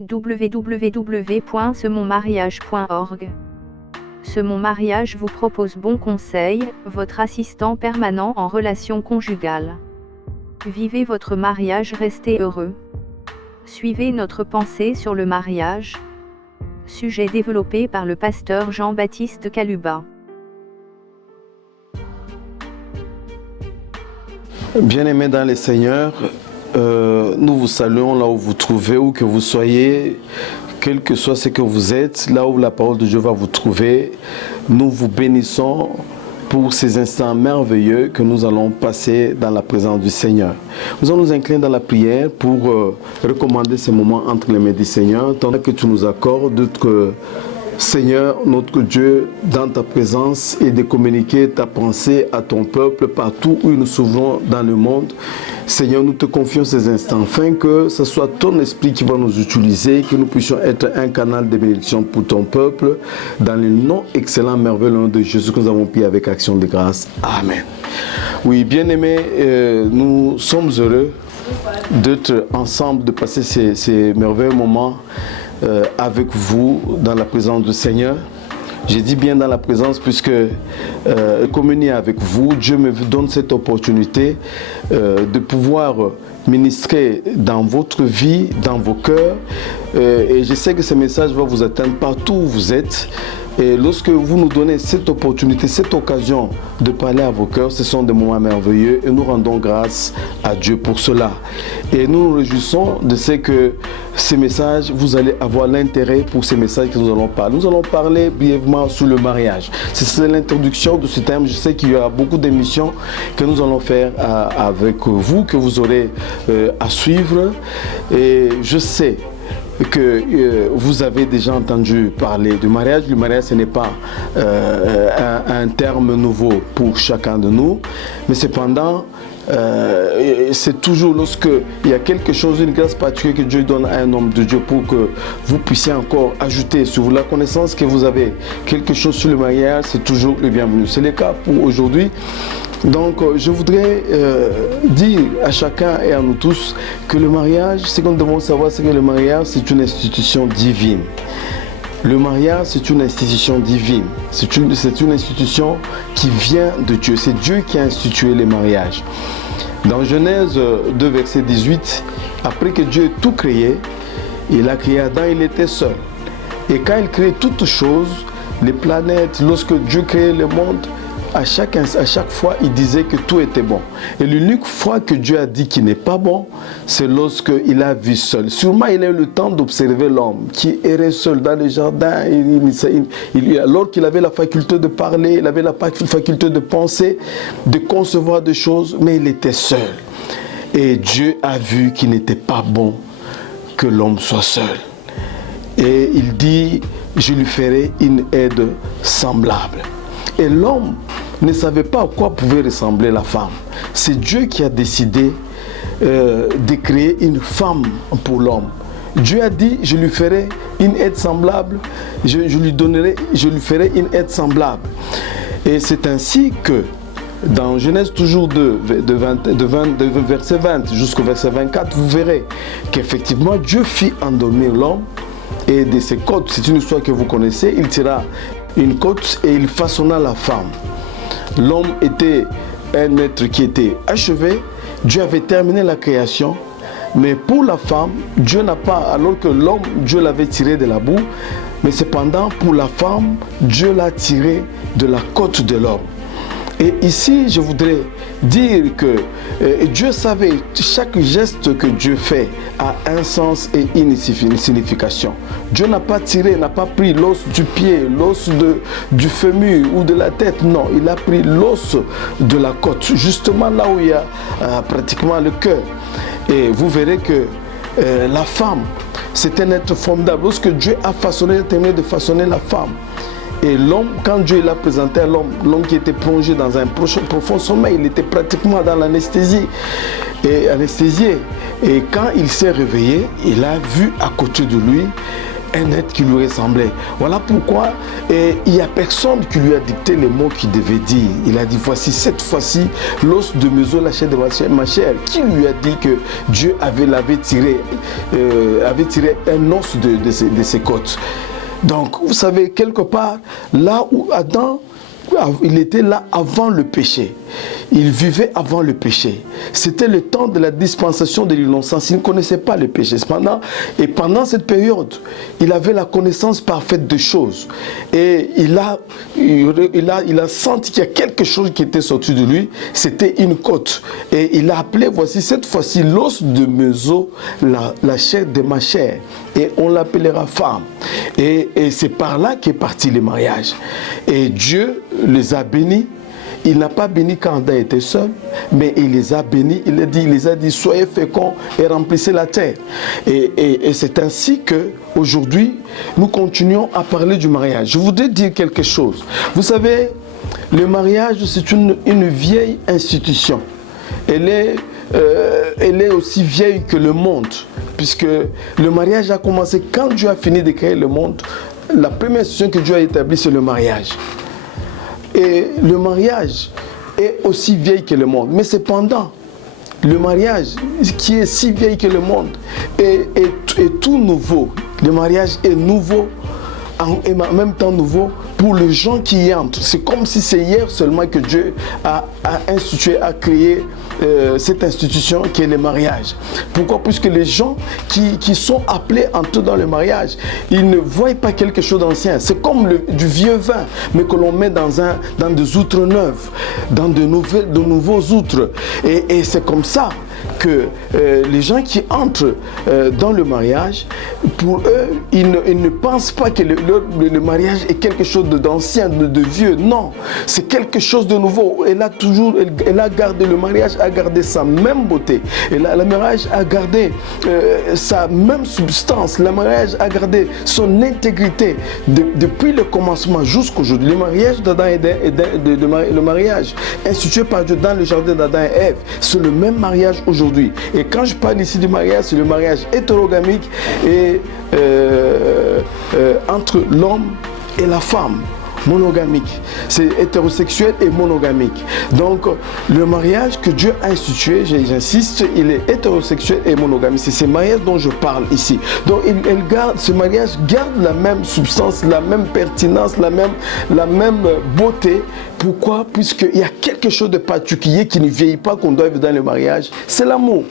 www.semonmariage.org. Semon Mariage vous propose Bon Conseil, votre assistant permanent en relation conjugale. Vivez votre mariage, restez heureux. Suivez notre pensée sur le mariage. Sujet développé par le pasteur Jean-Baptiste Kaluba. Bien-aimés dans les Seigneurs, nous vous saluons là où vous trouvez, où que vous soyez, quel que soit ce que vous êtes, là où la parole de Dieu va vous trouver. Nous vous bénissons pour ces instants merveilleux que nous allons passer dans la présence du Seigneur. Nous allons nous incliner dans la prière pour recommander ces moments entre les mains du Seigneur, tant que tu nous accordes que Seigneur, notre Dieu, dans ta présence et de communiquer ta pensée à ton peuple partout où nous souvent dans le monde. Seigneur, nous te confions ces instants afin que ce soit ton esprit qui va nous utiliser, que nous puissions être un canal de bénédiction pour ton peuple. Dans le nom excellent, merveilleux de Jésus que nous avons prié avec action de grâce. Amen. Oui, bien-aimés, nous sommes heureux d'être ensemble, de passer ces merveilleux moments avec vous dans la présence du Seigneur. J'ai dit bien dans la présence puisque communier avec vous, Dieu me donne cette opportunité de pouvoir ministrer dans votre vie, dans vos cœurs. Et je sais que ce message va vous atteindre partout où vous êtes. Et lorsque vous nous donnez cette opportunité, cette occasion de parler à vos cœurs, ce sont des moments merveilleux et nous rendons grâce à Dieu pour cela. Et nous nous réjouissons de ce que ces messages, vous allez avoir l'intérêt pour ces messages que nous allons parler. Nous allons parler brièvement sur le mariage. C'est l'introduction de ce thème. Je sais qu'il y aura beaucoup d'émissions que nous allons faire avec vous, que vous aurez à suivre. Et je sais que vous avez déjà entendu parler du mariage. Le mariage, ce n'est pas un terme nouveau pour chacun de nous, mais cependant, c'est toujours lorsque il y a quelque chose, une grâce particulière que Dieu donne à un homme de Dieu pour que vous puissiez encore ajouter sur la connaissance que vous avez quelque chose sur le mariage, c'est toujours le bienvenu. C'est le cas pour aujourd'hui. Donc je voudrais dire à chacun et à nous tous que le mariage, ce que nous devons savoir, c'est que le mariage, c'est une institution divine. Le mariage, c'est une institution divine. C'est une institution qui vient de Dieu. C'est Dieu qui a institué le mariage. Dans Genèse 2, verset 18, après que Dieu ait tout créé, il a créé Adam, il était seul. Et quand il crée toutes choses, les planètes, lorsque Dieu créait le monde, à chaque fois, il disait que tout était bon. Et l'unique fois que Dieu a dit qu'il n'est pas bon, c'est lorsqu'il a vu seul. Sûrement, il a eu le temps d'observer l'homme qui errait seul dans le jardin. Alors qu'il avait la faculté de parler, il avait la faculté de penser, de concevoir des choses, mais il était seul. Et Dieu a vu qu'il n'était pas bon que l'homme soit seul. Et il dit, je lui ferai une aide semblable. Et l'homme ne savait pas à quoi pouvait ressembler la femme. C'est Dieu qui a décidé de créer une femme pour l'homme. Dieu a dit, je lui ferai une aide semblable, je lui ferai une aide semblable. Et c'est ainsi que, dans Genèse toujours 2, de verset 20 jusqu'au verset 24, vous verrez qu'effectivement Dieu fit endormir l'homme et de ses côtes, c'est une histoire que vous connaissez, il tira une côte et il façonna la femme. L'homme était un être qui était achevé. Dieu avait terminé la création. Mais pour la femme, Dieu n'a pas, alors que l'homme, Dieu l'avait tiré de la boue. Mais cependant, pour la femme, Dieu l'a tiré de la côte de l'homme. Et ici, je voudrais dire que Dieu savait, chaque geste que Dieu fait a un sens et une signification. Dieu n'a pas tiré, n'a pas pris l'os du pied, l'os du fémur ou de la tête. Non, il a pris l'os de la côte, justement là où il y a pratiquement le cœur. Et vous verrez que la femme, c'est un être formidable. Lorsque Dieu a façonné, il a terminé de façonner la femme. Et l'homme, quand Dieu l'a présenté à l'homme qui était plongé dans un profond sommeil, il était pratiquement dans l'anesthésie. Et anesthésié. Et quand il s'est réveillé, il a vu à côté de lui un être qui lui ressemblait. Voilà pourquoi il n'y a personne qui lui a dicté les mots qu'il devait dire. Il a dit, voici cette fois-ci l'os de mes os, la chair de ma chair. Qui lui a dit que Dieu avait tiré un os de ses côtes? Donc, vous savez, quelque part, là où Adam, il était là avant le péché. Il vivait avant le péché. C'était le temps de la dispensation de l'innocence. Il ne connaissait pas le péché. Et pendant cette période, il avait la connaissance parfaite des choses. Et il a senti qu'il y a quelque chose qui était sorti de lui. C'était une côte. Et il a appelé, voici cette fois-ci, l'os de mes os, la chair de ma chair. Et on l'appellera femme. Et c'est par là qu'est parti le mariage. Et Dieu les a bénis. Il n'a pas béni quand Adam était seul, mais il les a bénis, il les a dit, soyez féconds et remplissez la terre. Et c'est ainsi que aujourd'hui, nous continuons à parler du mariage. Je voudrais dire quelque chose. Vous savez, le mariage, c'est une vieille institution. Elle est aussi vieille que le monde, puisque le mariage a commencé quand Dieu a fini de créer le monde. La première institution que Dieu a établie, c'est le mariage. Et le mariage est aussi vieil que le monde. Mais cependant, le mariage qui est si vieil que le monde est tout nouveau. Le mariage est nouveau et en même temps nouveau pour les gens qui y entrent. C'est comme si c'est hier seulement que Dieu a institué, a créé cette institution qui est le mariage. Pourquoi? Puisque les gens qui sont appelés à entrer dans le mariage, ils ne voient pas quelque chose d'ancien. C'est comme du vieux vin, mais que l'on met dans des outres neuves, dans de nouveaux outres. Et c'est comme ça que les gens qui entrent dans le mariage, pour eux, ils ne pensent pas que le mariage est quelque chose d'ancien, de vieux. Non, c'est quelque chose de nouveau. Elle a gardé le mariage, a gardé sa même beauté. Et le mariage a gardé sa même substance. Le mariage a gardé son intégrité depuis le commencement jusqu'aujourd'hui. Le mariage d'Adam et le mariage institué par Dieu dans le jardin d'Adam et Ève, c'est le même mariage aujourd'hui. Et quand je parle ici du mariage, c'est le mariage hétérogamique et entre l'homme et la femme. Monogamique, c'est hétérosexuel et monogamique. Donc le mariage que Dieu a institué, j'insiste, il est hétérosexuel et monogamique. C'est ce mariage dont je parle ici. Donc ce mariage garde la même substance, la même pertinence, la même beauté. Pourquoi? Puisqu'il y a quelque chose de particulier qui ne vieillit pas, qu'on doit vivre dans le mariage, c'est l'amour.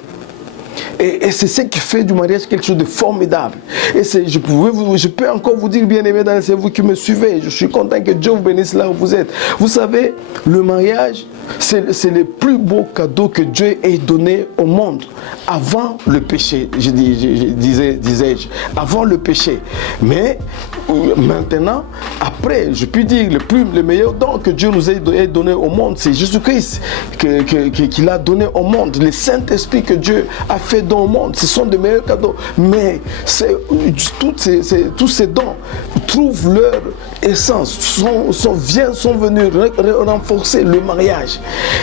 Et c'est ce qui fait du mariage quelque chose de formidable. Et je peux encore vous dire, bien aimé, c'est vous qui me suivez. Je suis content que Dieu vous bénisse là où vous êtes. Vous savez, le mariage, c'est le plus beau cadeau que Dieu ait donné au monde. Avant le péché, disais-je, avant le péché. Mais maintenant, après, je puis dire, le meilleur don que Dieu nous ait donné au monde, c'est Jésus-Christ qu'il a donné au monde. Le Saint-Esprit que Dieu a fait don au monde, ce sont de meilleurs cadeaux. Mais tous ces dons trouvent leur essence, sont venus renforcer le mariage.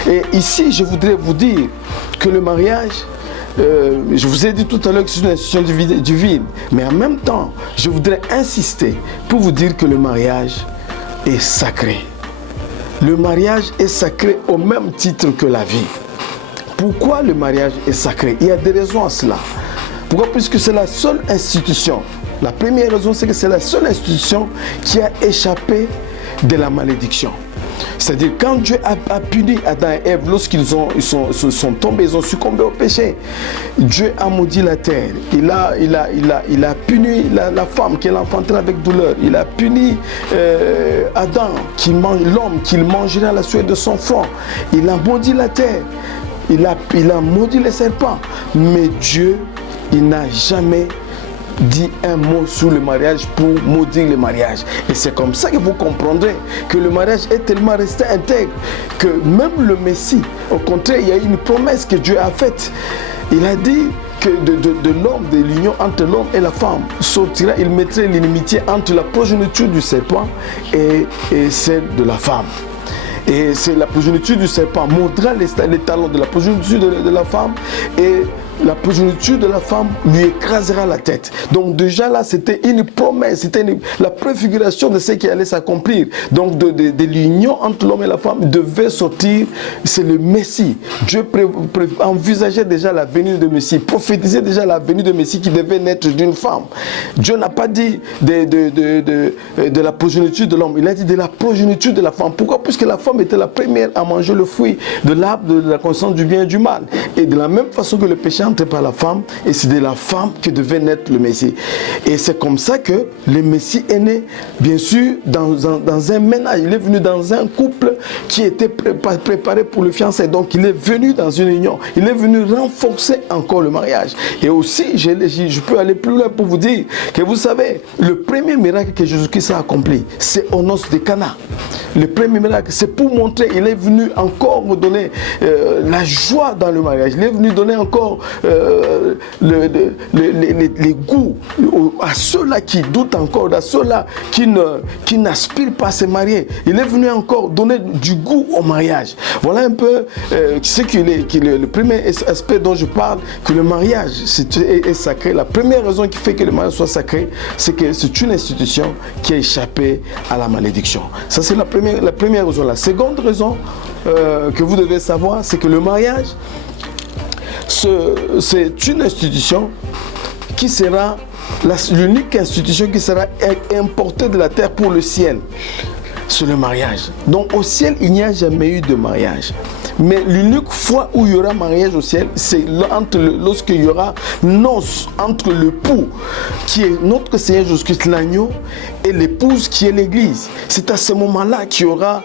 Et ici, je voudrais vous dire que le mariage, je vous ai dit tout à l'heure que c'est une institution divine, mais en même temps, je voudrais insister pour vous dire que le mariage est sacré. Le mariage est sacré au même titre que la vie. Pourquoi le mariage est sacré? Il y a des raisons à cela. Pourquoi? Puisque c'est la seule institution. La première raison, c'est que c'est la seule institution qui a échappé de la malédiction. C'est-à-dire, quand Dieu a puni Adam et Ève lorsqu'ils sont tombés, ils ont succombé au péché, Dieu a maudit la terre. Il a puni la femme qu'elle enfanterait avec douleur. Il a puni Adam, l'homme, qu'il mangerait la sueur de son front. Il a maudit la terre. Il a maudit les serpents. Mais Dieu, il n'a jamais dit un mot sur le mariage pour maudire le mariage. Et c'est comme ça que vous comprendrez que le mariage est tellement resté intègre que même le Messie, au contraire, il y a une promesse que Dieu a faite. Il a dit que de l'homme, de l'union entre l'homme et la femme sortira, il mettrait l'inimitié entre la progéniture du serpent et celle de la femme. Et c'est la progéniture du serpent mordra les talons de la progéniture de la femme, et la progéniture de la femme lui écrasera la tête. Donc déjà là, c'était une promesse, c'était la préfiguration de ce qui allait s'accomplir. Donc de l'union entre l'homme et la femme devait sortir, c'est le Messie. Dieu envisageait déjà la venue de Messie, prophétisait déjà la venue de Messie qui devait naître d'une femme. Dieu n'a pas dit de la progéniture de l'homme, il a dit de la progéniture de la femme. Pourquoi? Puisque la femme était la première à manger le fruit de l'arbre de la connaissance du bien et du mal. Et de la même façon que le péché entrait par la femme, et c'est de la femme que devait naître le Messie. Et c'est comme ça que le Messie est né, bien sûr, dans un ménage. Il est venu dans un couple qui était préparé pour le fiançailles. Donc il est venu dans une union. Il est venu renforcer encore le mariage. Et aussi, je peux aller plus loin pour vous dire que vous savez, le premier miracle que Jésus-Christ a accompli, c'est aux noces de Cana. Le premier miracle, c'est pour montrer, il est venu encore me donner la joie dans le mariage. Il est venu donner encore les goûts à ceux-là qui doutent encore, à ceux-là qui n'aspirent pas à se marier. Il est venu encore donner du goût au mariage. Voilà un peu ce qui est le premier aspect dont je parle, que le mariage est sacré. La première raison qui fait que le mariage soit sacré, c'est que c'est une institution qui a échappé à la malédiction. Ça, c'est la première raison. La seconde raison que vous devez savoir, c'est que le mariage, c'est une institution qui sera l'unique institution qui sera importée de la terre pour le ciel. C'est le mariage. Donc au ciel, il n'y a jamais eu de mariage. Mais l'unique fois où il y aura mariage au ciel, c'est lorsqu'il y aura noces entre l'époux, qui est notre Seigneur Jésus-Christ, l'agneau, et l'épouse qui est l'Église. C'est à ce moment-là qu'il y aura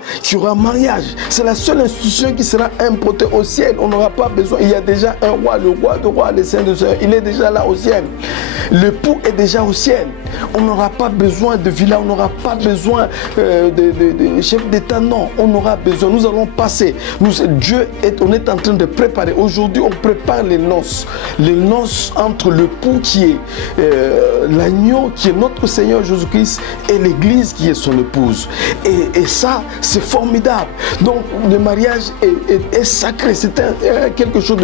mariage. C'est la seule institution qui sera importée au ciel. On n'aura pas besoin. Il y a déjà un roi, le roi de rois, le Saint de Saints. Il est déjà là au ciel. L'époux est déjà au ciel. On n'aura pas besoin de villa, on n'aura pas besoin de chef d'État. Non, on aura besoin. Nous allons passer. On est en train de préparer. Aujourd'hui, on prépare les noces. Les noces entre l'époux qui est l'agneau, qui est notre Seigneur Jésus-Christ, et l'Église qui est son épouse. Et ça, c'est formidable. Donc, le mariage est sacré. C'est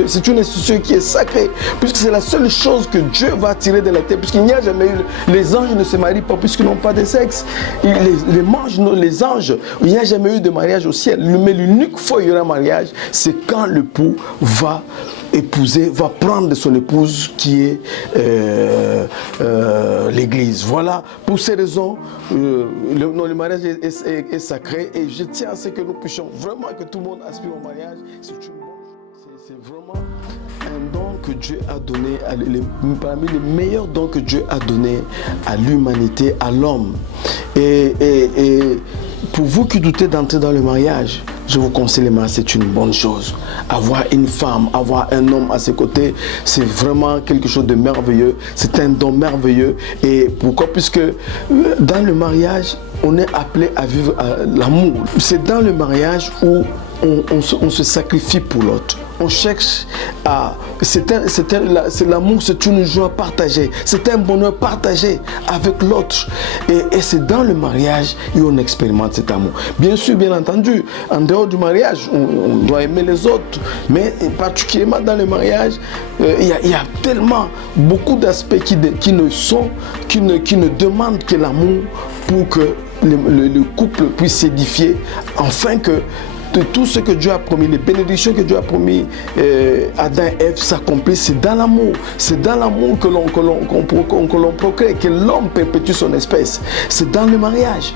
c'est une institution qui est sacrée, puisque c'est la seule chose que Dieu va tirer de la terre, puisqu'il n'y a jamais eu. Les anges ne se marient pas puisqu'ils n'ont pas de sexe. Les anges, il n'y a jamais eu de mariage au ciel. Mais l'unique fois où il y aura mariage, c'est quand l'époux va prendre de son épouse qui est l'Église. Voilà, pour ces raisons, le mariage est sacré, et je tiens à ce que nous puissions vraiment, que tout le monde aspire au mariage. C'est vraiment un don que Dieu a donné, parmi les meilleurs dons que Dieu a donné à l'humanité, à l'homme. Et pour vous qui doutez d'entrer dans le mariage, je vous conseille le mariage, c'est une bonne chose. Avoir une femme, avoir un homme à ses côtés, c'est vraiment quelque chose de merveilleux. C'est un don merveilleux. Et pourquoi? Puisque dans le mariage, on est appelé à vivre l'amour. C'est dans le mariage où on se sacrifie pour l'autre. On cherche à... C'est l'amour, c'est une joie partagée. C'est un bonheur partagé avec l'autre. Et c'est dans le mariage où on expérimente cet amour. Bien sûr, bien entendu, en dehors du mariage, on doit aimer les autres. Mais particulièrement dans le mariage, il y a tellement beaucoup d'aspects qui ne demandent que l'amour pour que le couple puisse s'édifier, afin que de tout ce que Dieu a promis, les bénédictions que Dieu a promis Adam et Ève s'accomplissent. C'est dans l'amour. C'est dans l'amour que l'on procrée, que l'homme perpétue son espèce. C'est dans le mariage.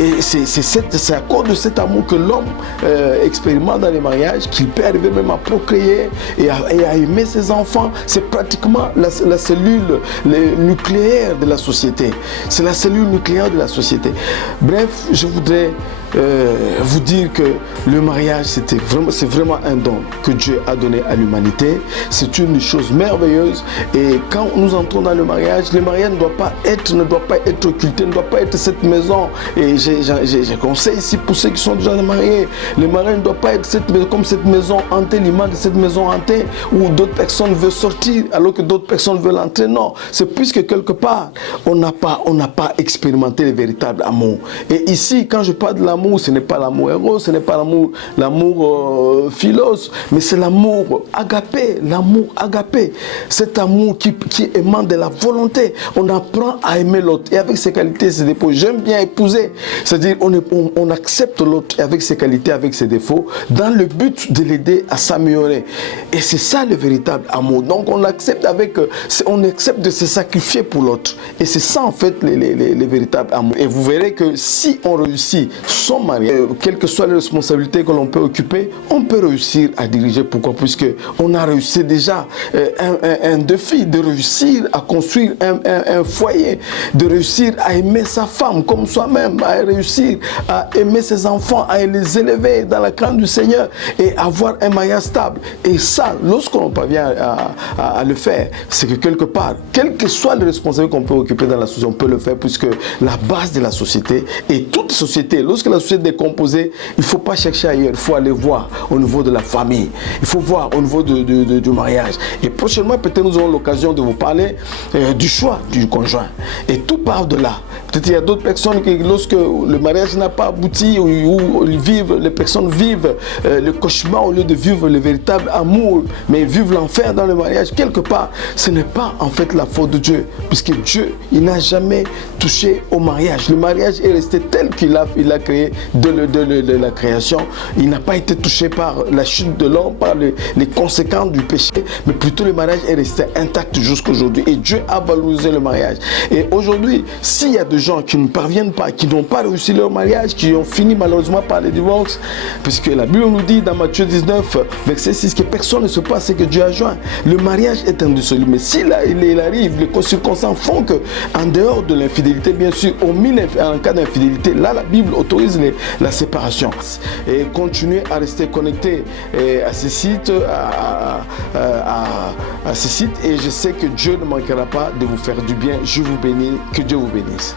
Et c'est à cause de cet amour que l'homme expérimente dans le mariage qu'il peut arriver même à procréer et à aimer ses enfants. C'est pratiquement la cellule nucléaire de la société. C'est la cellule nucléaire de la société. Bref, je voudrais vous dire que le mariage, c'est vraiment un don que Dieu a donné à l'humanité. C'est une chose merveilleuse. Et quand nous entrons dans le mariage ne doit pas être occulté, ne doit pas être cette maison. Et j'ai conseil ici pour ceux qui sont déjà mariés. Le mariage ne doit pas être comme cette maison hantée, l'image de cette maison hantée où d'autres personnes veulent sortir alors que d'autres personnes veulent entrer. Non, c'est puisque quelque part on n'a pas expérimenté le véritable amour. Et ici, quand je parle de l'amour, amour, ce n'est pas l'amour héros, ce n'est pas l'amour philos, mais c'est l'amour agapé, l'amour agapé. Cet amour qui émane de la volonté. On apprend à aimer l'autre et avec ses qualités et ses défauts. J'aime bien épouser, c'est-à-dire on accepte l'autre avec ses qualités, avec ses défauts, dans le but de l'aider à s'améliorer. Et c'est ça le véritable amour. Donc on accepte de se sacrifier pour l'autre. Et c'est ça en fait les véritables amours. Et vous verrez que si on réussit son mariage, quelles que soient les responsabilités que l'on peut occuper, on peut réussir à diriger. Pourquoi? Puisque on a réussi déjà un défi de réussir à construire un foyer, de réussir à aimer sa femme comme soi-même, à réussir à aimer ses enfants, à les élever dans la crainte du Seigneur et avoir un mariage stable. Et ça, lorsqu'on parvient à le faire, c'est que quelque part, quelles que soient les responsabilités qu'on peut occuper dans la société, on peut le faire, puisque la base de la société et toute société, lorsque la société est décomposée, il ne faut pas chercher ailleurs, il faut aller voir au niveau de la famille, il faut voir au niveau du mariage. Et prochainement, peut-être nous aurons l'occasion de vous parler du choix du conjoint. Et tout part de là. Peut-être il y a d'autres personnes qui, lorsque le mariage n'a pas abouti, où les personnes vivent le cauchemar au lieu de vivre le véritable amour, mais vivent l'enfer dans le mariage, quelque part, ce n'est pas en fait la faute de Dieu, puisque Dieu, il n'a jamais touché au mariage. Le mariage est resté tel qu'il a créé de la création. Il n'a pas été touché par la chute de l'homme, par les conséquences du péché, mais plutôt le mariage est resté intact jusqu'à aujourd'hui. Et Dieu a valorisé le mariage. Et aujourd'hui, s'il y a des gens qui ne parviennent pas, qui n'ont pas réussi leur mariage, qui ont fini malheureusement par le divorce, puisque la Bible nous dit dans Matthieu 19, verset 6, que personne ne se passe ce que Dieu a joint. Le mariage est indissoluble. Mais s'il arrive, les circonstances font que, en dehors de l'infidélité, bien sûr, en cas d'infidélité, là, la Bible autorise la séparation. Et continuez à rester connecté à ces sites, à ces sites, et je sais que Dieu ne manquera pas de vous faire du bien. Je vous bénis, que Dieu vous bénisse.